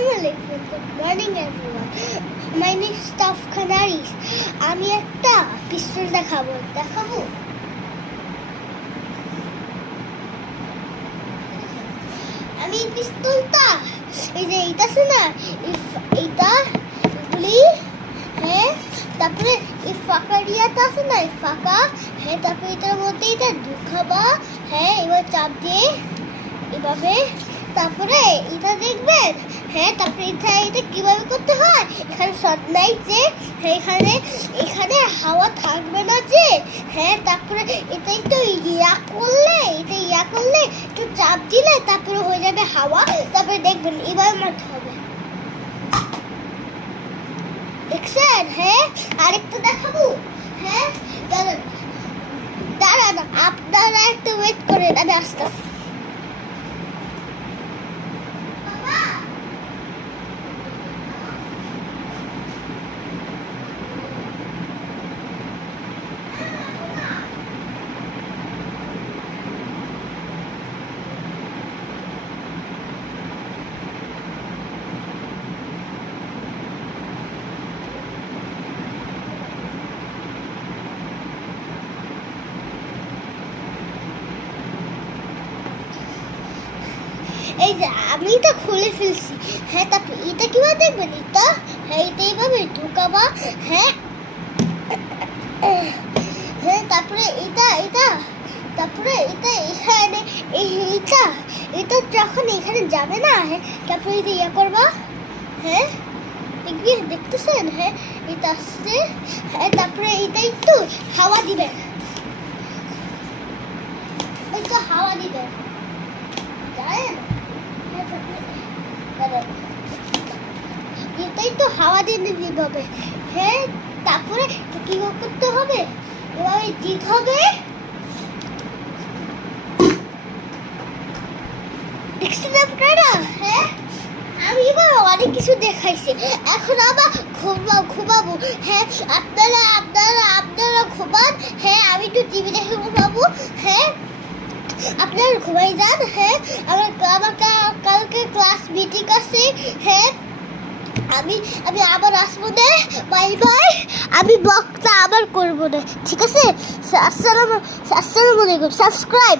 Assalamualaikum. Good morning everyone. My name is Staff Canaris. আমি একটা পিস্তল দেখাবো। আমি পিস্তলটা এই যে এইটা আছে না, এইটা এগুলি, হ্যাঁ, তারপরে এই ফাঁকা রিয়াটা আছে না, এই ফাঁকা, হ্যাঁ, তারপরে এটার মধ্যে এটা ঢুকাবা, হ্যাঁ, এবার চাপ দিয়ে এভাবে, তারপরে এটা দেখবেন, হ্যাঁ, তারপরে এটা কিভাবে করতে হয়, এখানে শর্ট নাই যে, হ্যাঁ, এখানে হাওয়া থাকবে না যে, হ্যাঁ, তারপরে এটা একটু ইয়া করলে একটু চাপ দিলে তারপরে হয়ে যাবে হাওয়া, তারপরে দেখবেন এভাবে মারতে হবে, দেখছেন? হ্যাঁ, আরেকটা দেখাবো, হ্যাঁ, দাঁড়ান আপনারা একটু ওয়েট করেন, আমি আসতেছি। এই যে আমি এটা খুলে ফেলছি, হ্যাঁ, তারপরে এটা কিভাবে দেখবেন, এটা, হ্যাঁ, এটা এইভাবে ঢুকাবা, হ্যাঁ, হ্যাঁ, তারপরে তারপরে এটা এখানে এটা যখন এখানে যাবে না, হ্যাঁ, তারপরে এটা ইয়া করবা, হ্যাঁ, দেখতেছেন, হ্যাঁ, এটা আসছে, হ্যাঁ, তারপরে এটা একটু হাওয়া দিবেন, একটু হাওয়া দিবেন, জানেন, এটাই তো হাওয়া দিয়ে দিতে হবে, হ্যাঁ, তারপরে কি করতে হবে, এভাবে দিতে হবে, দেখছেন আপনারা? হ্যাঁ, আমি এবার অনেক কিছু দেখাইছি, এখন আবার ঘুমাবো, হ্যাঁ, আপনারা ঘুমান, হ্যাঁ, আমি একটু টিভি দেখে ঘুমাবো, হ্যাঁ, আপনারা ঘুমাই যান, হ্যাঁ, আমার কালকে ক্লাস মিটিং আছে, হ্যাঁ, আমি আবার আসবো না, বাই বাই, আমি ব্লগটা আবার করবো না, ঠিক আছে? আসসালামু আলাইকুম, সাবস্ক্রাইব।